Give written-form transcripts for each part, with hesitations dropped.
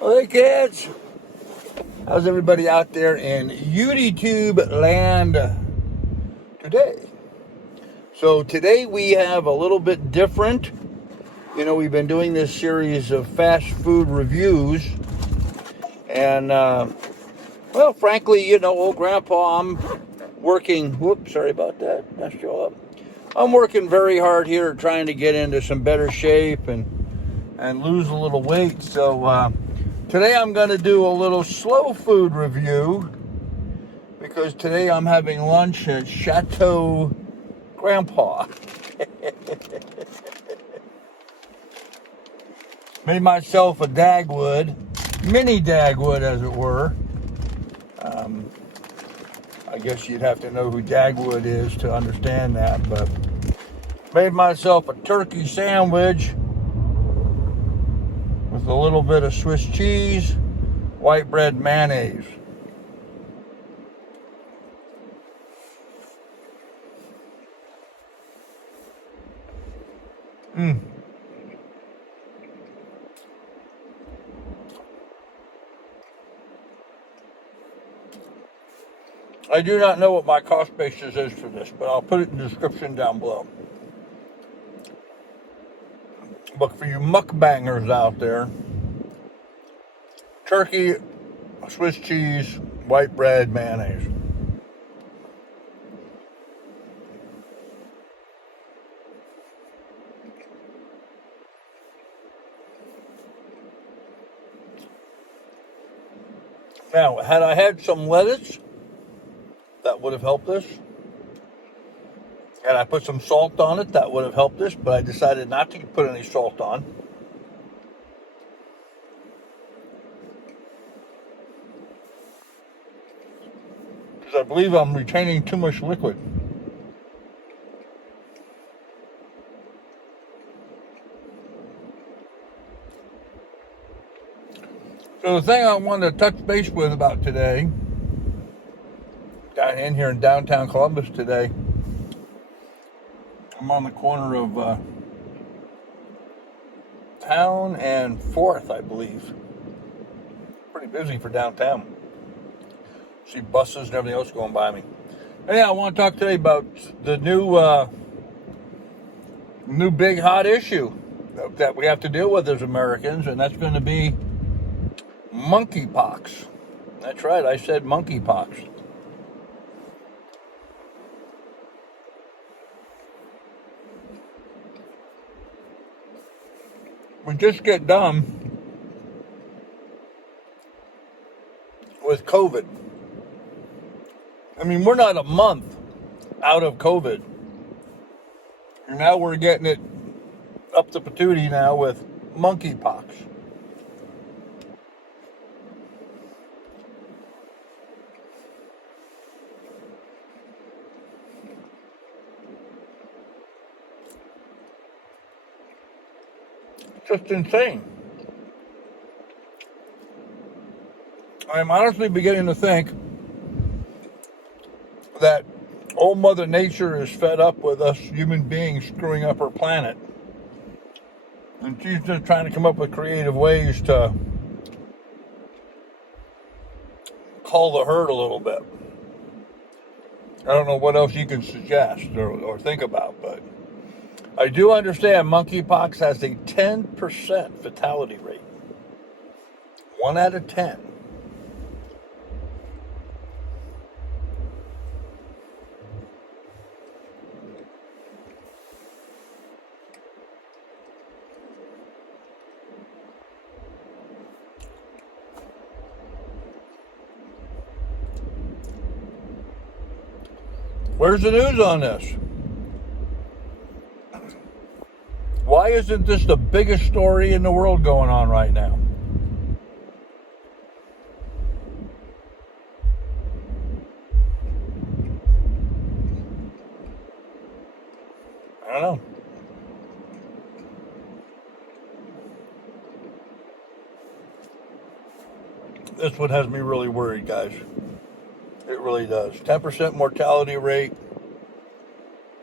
Well, hey kids, how's everybody out there in YouTube land today? So today we have a little bit different. We've been doing this series of fast food reviews, and well, frankly, old Grandpa, I'm working. Whoops, sorry about that. Messed you up. I'm working very hard here, trying to get into some better shape and lose a little weight. So today I'm going to do a little slow food review because today I'm having lunch at Chateau Grandpa. Made myself a Dagwood, mini Dagwood as it were. I guess you'd have to know who Dagwood is to understand that, but made myself a turkey sandwich with a little bit of Swiss cheese, white bread, mayonnaise. I do not know what my cost basis is for this, but I'll put it in the description down below. But for you mukbangers out there, turkey, Swiss cheese, white bread, mayonnaise. Now, had I had some lettuce, that would have helped this. Had I put some salt on it, that would have helped this, but I decided not to put any salt on. Because I believe I'm retaining too much liquid. So the thing I wanted to touch base with about today, down in here in downtown Columbus today, I'm on the corner of Town and 4th, I believe. Pretty busy for downtown. See buses and everything else going by me. And yeah, I want to talk today about the new big hot issue that we have to deal with as Americans, and that's going to be monkeypox. That's right, I said monkeypox. We just get done with COVID. I mean, we're not a month out of COVID. And now we're getting it up the patootie now with monkeypox. It's just insane. I'm honestly beginning to think that old Mother Nature is fed up with us human beings screwing up her planet. And she's just trying to come up with creative ways to cull the herd a little bit. I don't know what else you can suggest or think about, but I do understand monkeypox has a 10% fatality rate. 1 out of 10. Where's the news on this? Why isn't this the biggest story in the world going on right now? I don't know. This one has me really worried, guys. It really does. 10% mortality rate.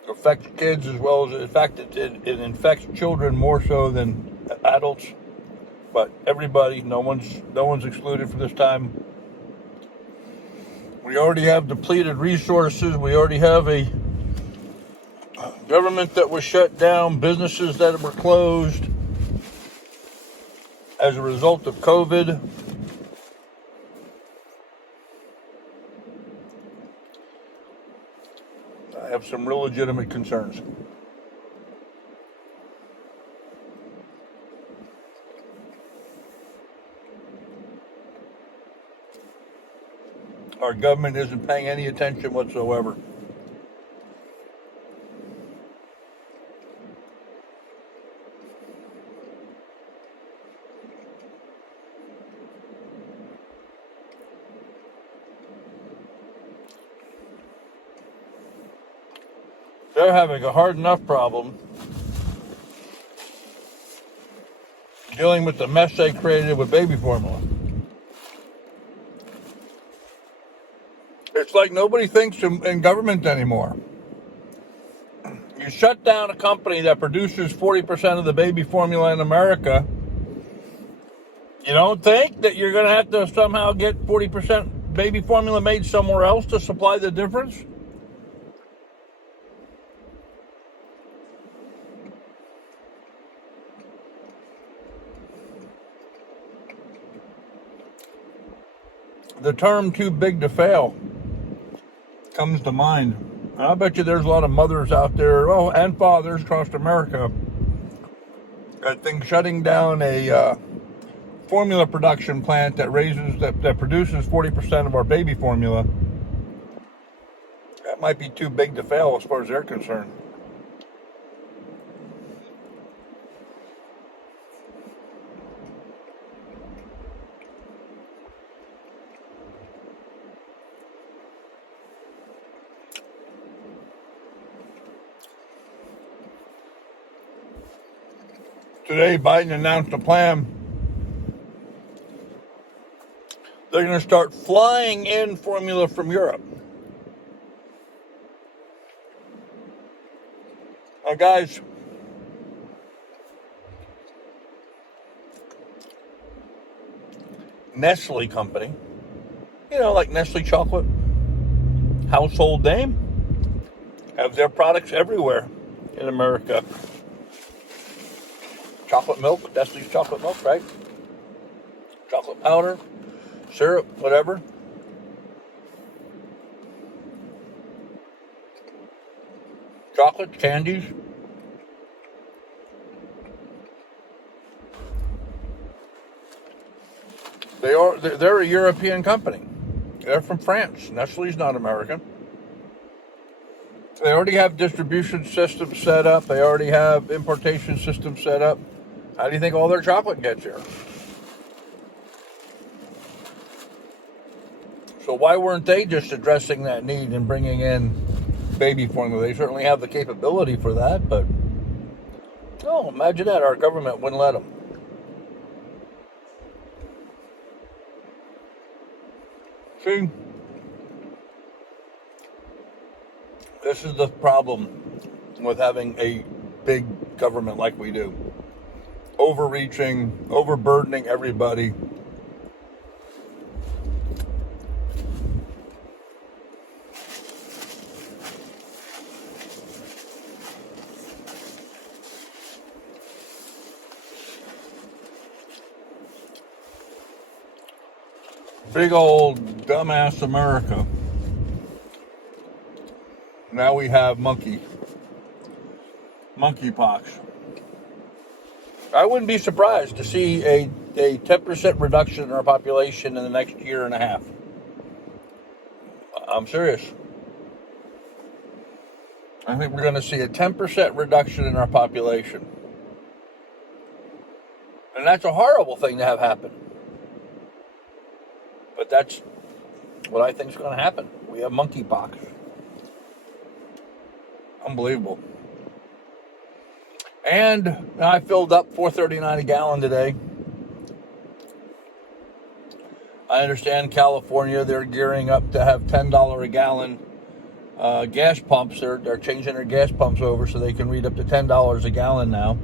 Affects kids as well as, in fact, it infects children more so than adults. but everybody, no one's excluded for this time. We already have depleted resources. We already have a government that was shut down, businesses that were closed as a result of COVID. I have some real legitimate concerns. Our government isn't paying any attention whatsoever. They're having a hard enough problem dealing with the mess they created with baby formula. It's like nobody thinks in government anymore. You shut down a company that produces 40% of the baby formula in America. You don't think that you're going to have to somehow get 40% baby formula made somewhere else to supply the difference? The term too big to fail comes to mind. And I bet you there's a lot of mothers out there, and fathers across America, that think shutting down a formula production plant that produces 40% of our baby formula, that might be too big to fail as far as they're concerned. Today, Biden announced a plan. They're going to start flying in formula from Europe. Now, guys, Nestle company, like Nestle chocolate, household name, have their products everywhere in America. Chocolate milk, Nestle's chocolate milk, right? Chocolate powder, syrup, whatever. Chocolate, candies. They're a European company. They're from France. Nestle's not American. They already have distribution systems set up. They already have importation systems set up. How do you think all their chocolate gets here? So why weren't they just addressing that need and bringing in baby formula? They certainly have the capability for that, but imagine that. Our government wouldn't let them. See, this is the problem with having a big government like we do. Overreaching, overburdening everybody. Big old dumbass America. Now we have monkeypox. I wouldn't be surprised to see a 10% reduction in our population in the next year and a half. I'm serious. I think we're going to see a 10% reduction in our population. And that's a horrible thing to have happen. But that's what I think is going to happen. We have monkeypox. Unbelievable. And I filled up $4.39 a gallon today. I understand California, they're gearing up to have $10 a gallon gas pumps. They're changing their gas pumps over so they can read up to $10 a gallon now.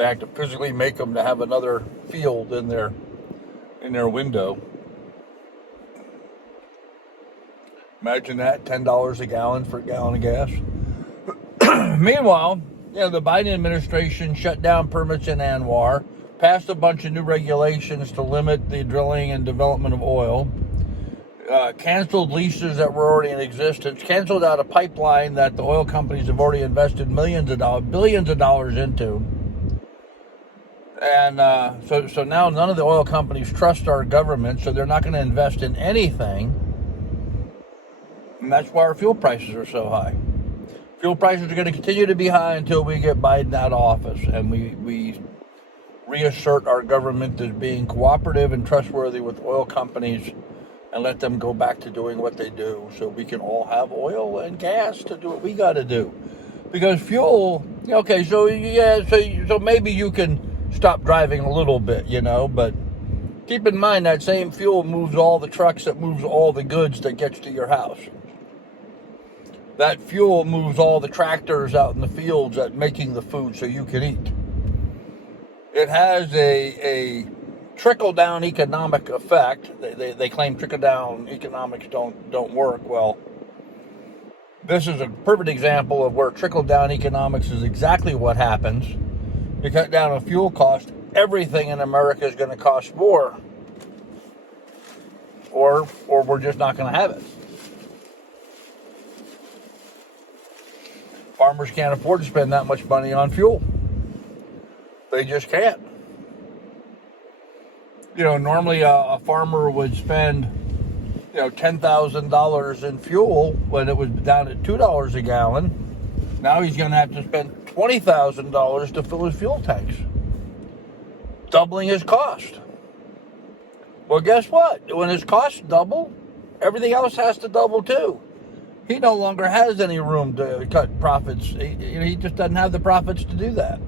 They have to physically make them to have another field in their window. Imagine that, $10 a gallon for a gallon of gas. Meanwhile, the Biden administration shut down permits in Anwar, passed a bunch of new regulations to limit the drilling and development of oil, canceled leases that were already in existence, canceled out a pipeline that the oil companies have already invested billions of dollars into. And so now none of the oil companies trust our government, so they're not going to invest in anything. And that's why our fuel prices are so high. Fuel prices are going to continue to be high until we get Biden out of office and we reassert our government as being cooperative and trustworthy with oil companies and let them go back to doing what they do so we can all have oil and gas to do what we got to do. Because fuel, okay, so maybe you can stop driving a little bit, but keep in mind that same fuel moves all the trucks, that moves all the goods that gets to your house. That fuel moves all the tractors out in the fields at making the food so you can eat. It has a trickle-down economic effect. They claim trickle-down economics don't work. Well, this is a perfect example of where trickle-down economics is exactly what happens. You cut down on fuel cost, everything in America is going to cost more. Or we're just not going to have it. Farmers can't afford to spend that much money on fuel. They just can't. Normally a farmer would spend, $10,000 in fuel when it was down at $2 a gallon. Now he's going to have to spend $20,000 to fill his fuel tanks, doubling his cost. Well, guess what? When his costs double, everything else has to double too. He no longer has any room to cut profits. He just doesn't have the profits to do that.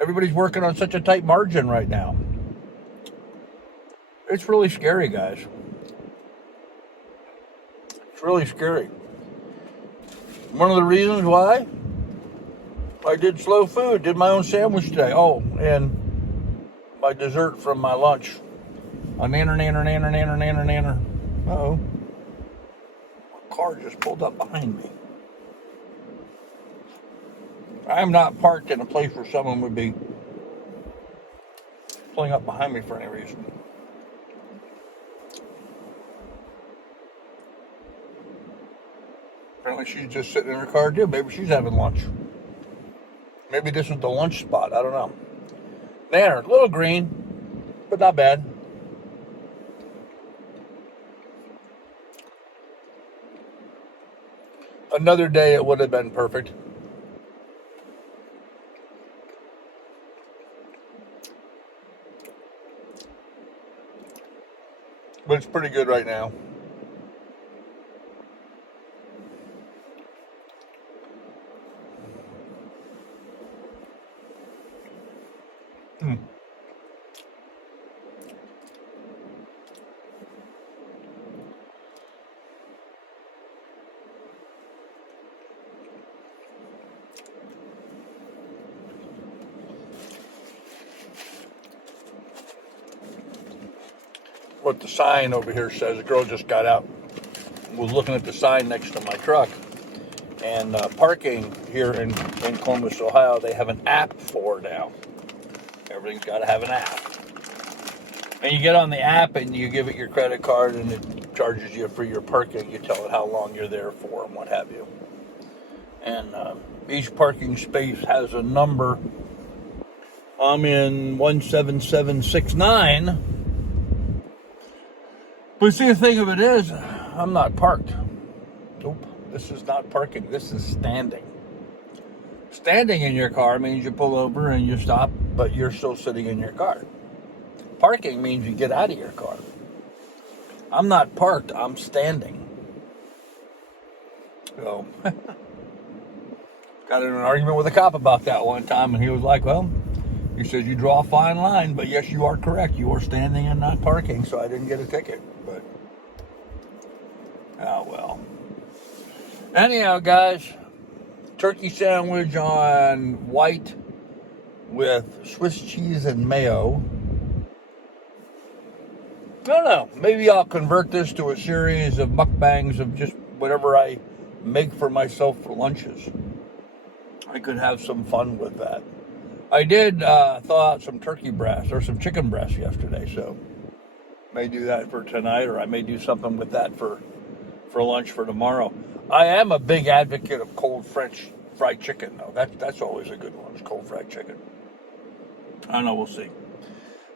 Everybody's working on such a tight margin right now. It's really scary, guys. It's really scary. One of the reasons why I did slow food, did my own sandwich today. Oh, and my dessert from my lunch. A nanner. Uh-oh. A car just pulled up behind me. I am not parked in a place where someone would be pulling up behind me for any reason. Apparently she's just sitting in her car too. Maybe she's having lunch. Maybe this is the lunch spot. I don't know. There, a little green, but not bad. Another day it would have been perfect. But it's pretty good right now. What the sign over here says, the girl just got out, was looking at the sign next to my truck, and parking here in Columbus, Ohio, they have an app for now. Everything's got to have an app. And you get on the app and you give it your credit card and it charges you for your parking. You tell it how long you're there for and what have you. And each parking space has a number. I'm in 17769. But see, the thing of it is, I'm not parked. Nope, this is not parking. This is standing. Standing in your car means you pull over and you stop, but you're still sitting in your car. Parking means you get out of your car. I'm not parked, I'm standing. So, got in an argument with a cop about that one time, and he was like, well, he says you draw a fine line, but yes, you are correct. You are standing and not parking, so I didn't get a ticket. But, oh well. Anyhow, guys, turkey sandwich on white with Swiss cheese and mayo. I don't know. Maybe I'll convert this to a series of mukbangs of just whatever I make for myself for lunches. I could have some fun with that. I did thaw out some turkey breast or some chicken breast yesterday, so may do that for tonight, or I may do something with that for lunch for tomorrow. I am a big advocate of cold French fried chicken, though. That's always a good one, is cold fried chicken. I don't know, we'll see.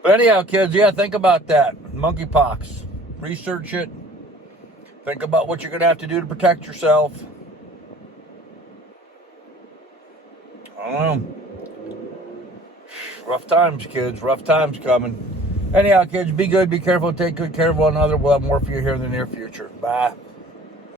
But anyhow, kids, yeah, think about that. Monkeypox. Research it. Think about what you're going to have to do to protect yourself. I don't know. Rough times, kids. Rough times coming. Anyhow, kids, be good, be careful, take good care of one another. We'll have more for you here in the near future. Bye.